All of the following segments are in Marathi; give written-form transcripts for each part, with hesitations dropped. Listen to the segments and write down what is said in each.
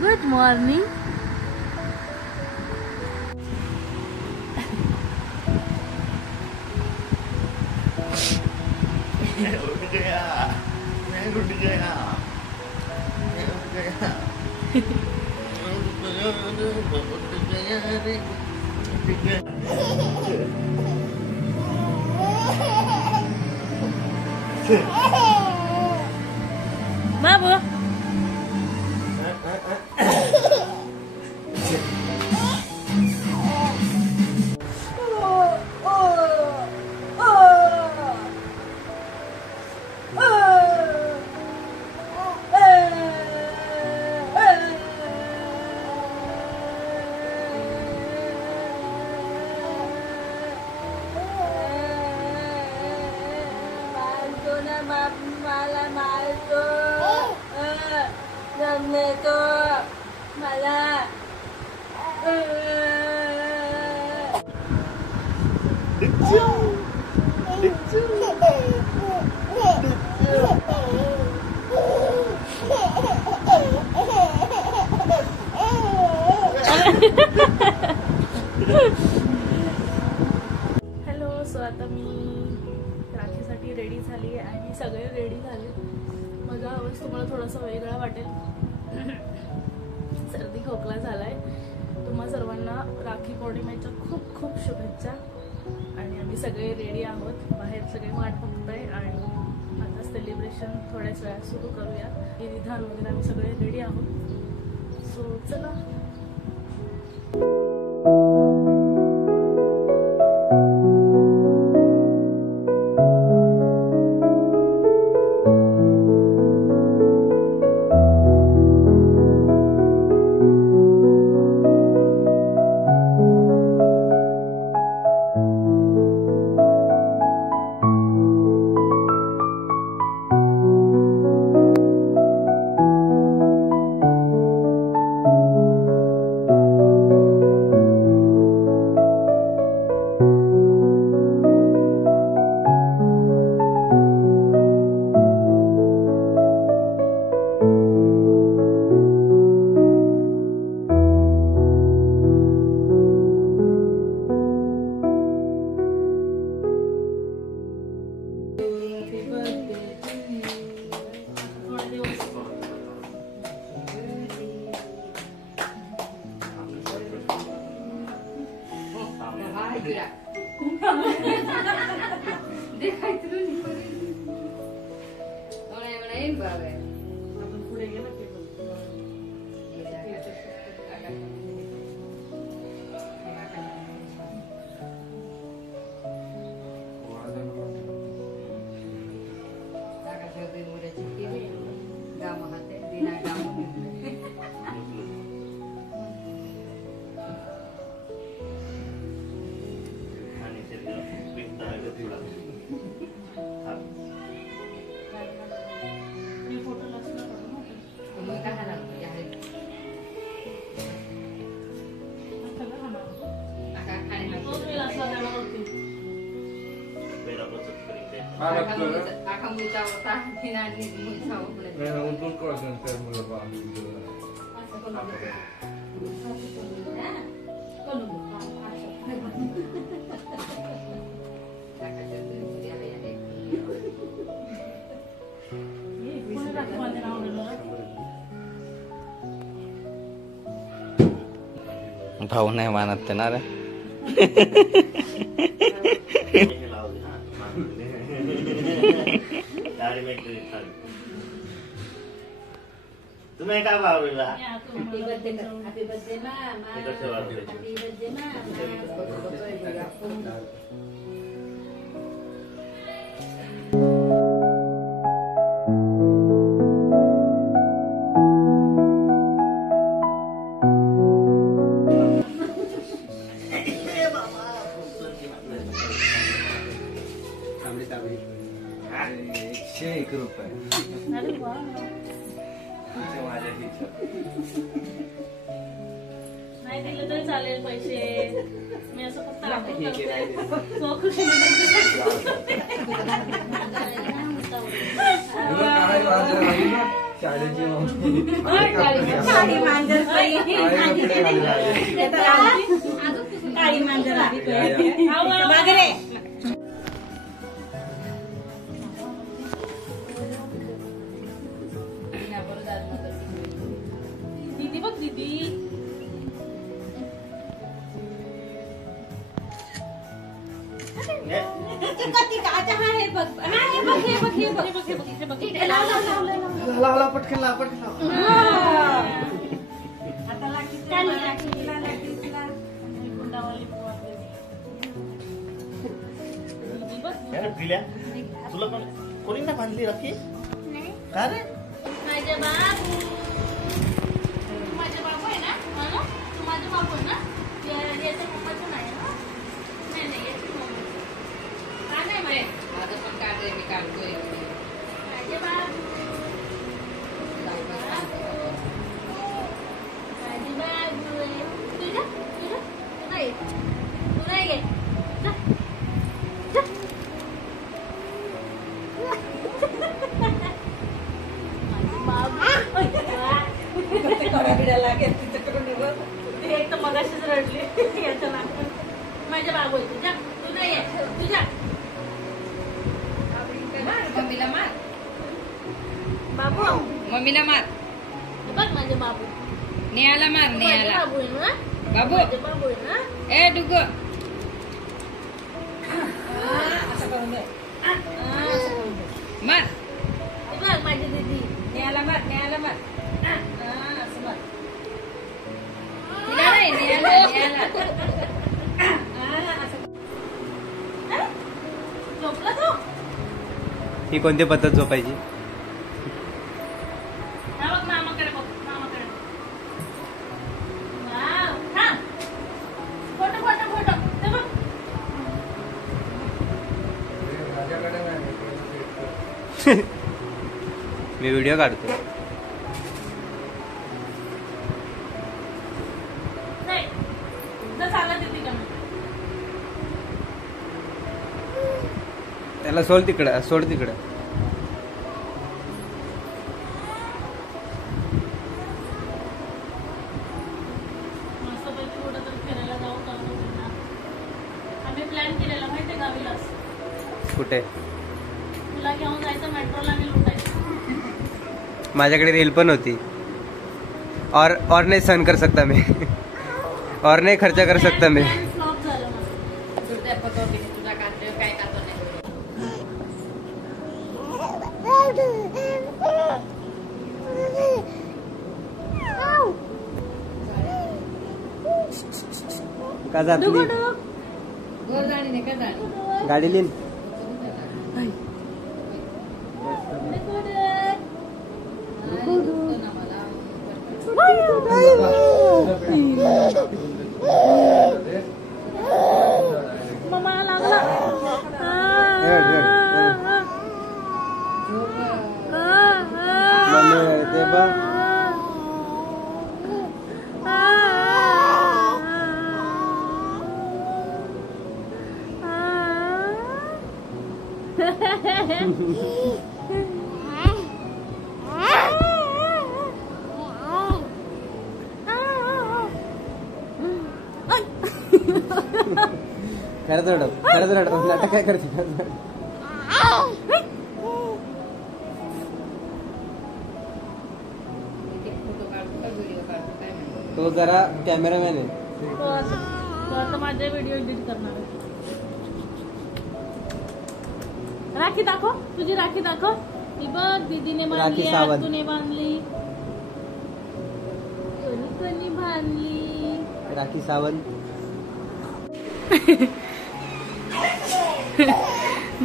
Good morning. बाबू मला मारतो जमतो मला. हॅलो. सो आता मी राखीसाठी रेडी झाली आहे आणि सगळे रेडी झाले. माझा आवाज तुम्हाला थोडासा वेगळा वाटेल. सर्दी खोकला झालाय. तुम्हा सर्वांना राखी पौर्णिमेच्या खूप खूप शुभेच्छा. आणि आम्ही सगळे रेडी आहोत. बाहेर सगळे वाट बघताय आणि आता सेलिब्रेशन थोड्याच वेळात सुरू करूया. हे विधान वगैरे आम्ही सगळे रेडी आहोत. सो चला. Untuk kau jangan mula भाऊ नाही मानत ते ना रे. तुम्हें क्या भाव मिला? हैप्पी बर्थडे मामा. हैप्पी बर्थडे मामा. नाही दिले तरी चालेल पैसे. मी असं फक्त काळी मांजर काळी मांजर वगैरे दीदी बघ दीदी पटकन तुला पण कोणी ना बांधली राखी का रे माझे बाबू माझे बाबू आहे ना तू माझे बाबू आहे ना याच्या पप्पाचं नाही ना नाही याची मम्मी का नाही माझं पण काढते मी काढतोय माझे बाबू माझे बाबू तुझ्या तुझ्या तू नाही घे एक तर मगाशीच रडली याच्या नाकात माझ्या बाबू तुझ्या तू नाही तुझ्या मम्मीला मार बाबू मम्मीला मार बघ माझे बाबू नेहाला मार नेहाला बाबू आहे ना बाबू माझे बाबू आहे ना ए डुग मार बघ माझी दीदी नेहाला मार नेहाला मार असं बघ तिला नाही नेहाला नेहाला झोपला तो ही कोणती पद्धत झोपायची? हा बघ मामाकडे बघ मामाकडे वाव थांब फोटो फोटो फोटो ते बघ माझ्याकडे नाही मी व्हिडिओ काढतो. नाही जर चालला तिथे का त्याला सोड तिकडं सोड तिकडं. मस्तपैकी कुठं तर फिरायला जाऊ का आम्ही प्लॅन केलेला माहितीये गावीलाच कुठे? तुला घेऊन जायचं मेट्रोला आणि लुटायचं. माझ्याकडे रील पण होती. और नहीं सहन कर सकता मैं और नहीं खर्चा कर सकता मैं. फ्लॉप झालं माझं. तुझ्या पकवते तुझा काढतोय काय काढतो नाही का जातली गोर जाणी नाही का जाणी गाडी लिन मम्मा लागला ते बा खरंच रडत नाटक काय करते. फोटो काढतो का व्हिडिओ काढतो काय म्हणतो तो जरा कॅमेरामॅन आहे. तो आता माझे व्हिडिओ एडिट करणार आहे. राखी दाखव तुझी राखी दाखव. ही बघ दीदीने बांधली राखी सावंत. तूने बांधली कोणी बांधली राखी सावंत.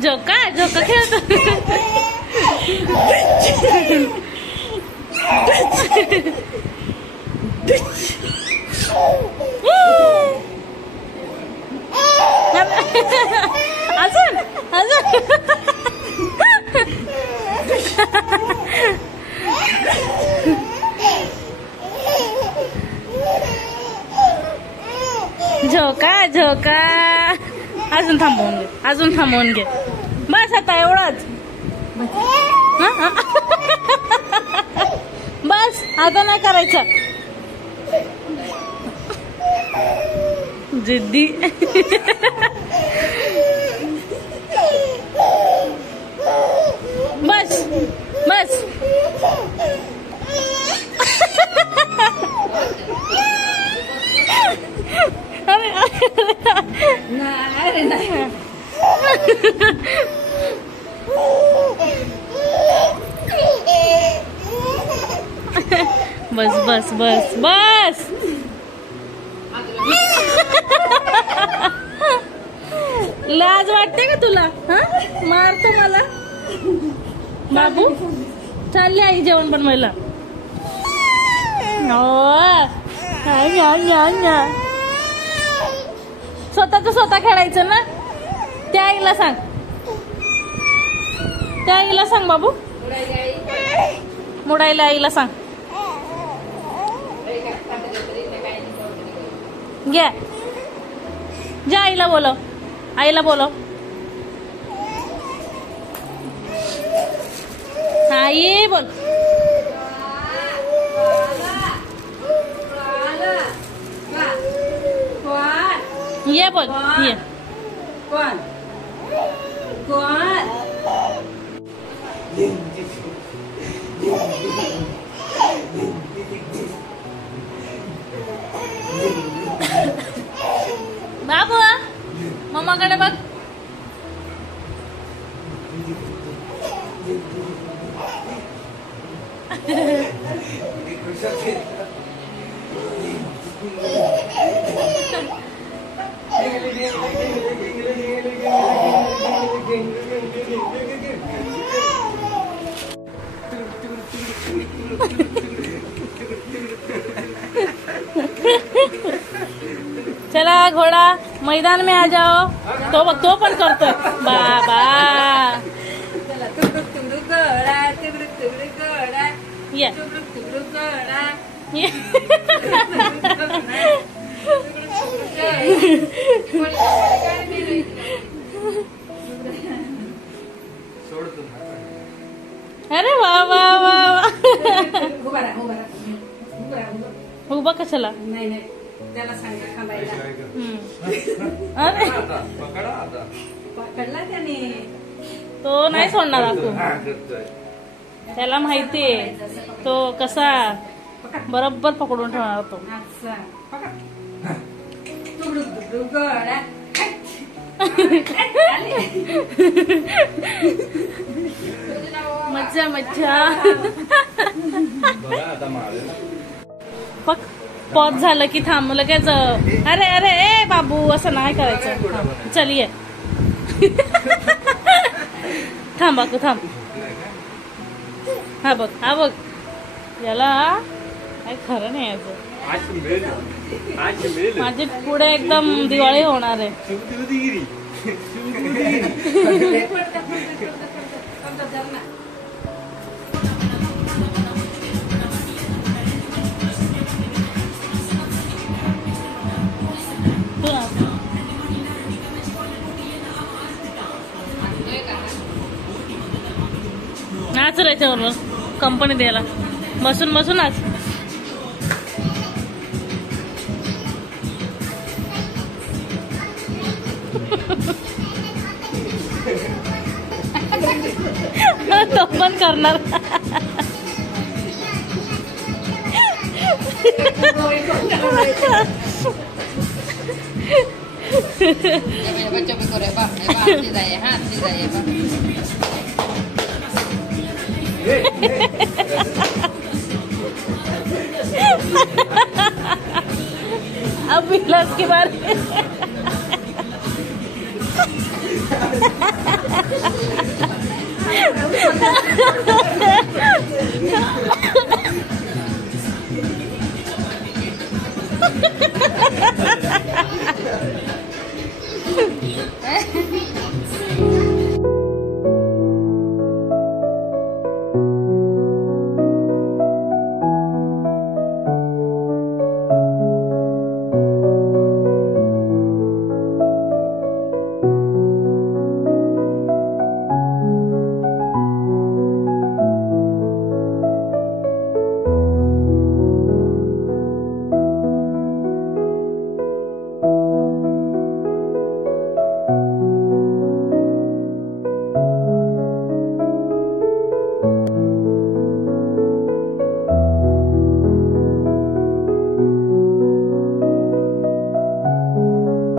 झोका झोका खेळतो. अजून अजून झोका झोका. अजून थांबवून घे बस आता एवढंच. आता नाही करायचं. जिद्दी. बस बस. अरे नाही. बस बस बस बस. लाज वाटते का तुला? हा मारतो मला बाबू. चालली आई जेवण बनवायला. स्वतः खेळायचं ना. त्या आईला सांग. त्या आईला सांग बाबू. मुडायला आईला सांग. घ्या जा आईला बोलव. आईला बोलव. आई बोल. ये बोल ये. कोण कोण बाबू मम्माकडे बघ. चला घोड़ा मैदान में आ जाओ. तो पण करतोय बाबा. ये अरे वा वा वा. उभा कशाला? नाही नाही त्याला सांगा थांबायला. अरे पकडला त्याने. तो नाही सोडणार आपू. त्याला माहितीये तो कसा बरोबर पकडून ठेवणार तो. अच्छा पकड. तुकडुक तुकडुक गळा. मज्जा मज्जा. पॉज झालं की थांब लगेच. अरे अरे ए बाबू असं नाही करायचं. चल ये. थांब बाकू थांब. हा बघ हा बघ. याला काय खरं नाही याचं. माझी पुढे एकदम दिवाळी होणार आहे. नाच रे त्याच्याबरोबर कंपनी द्यायला. बसून बसून नाच. तो पण करणार. बच्चों को करे बा सीधा ये हाथ सीधा ये बा. अब विलास की बारी.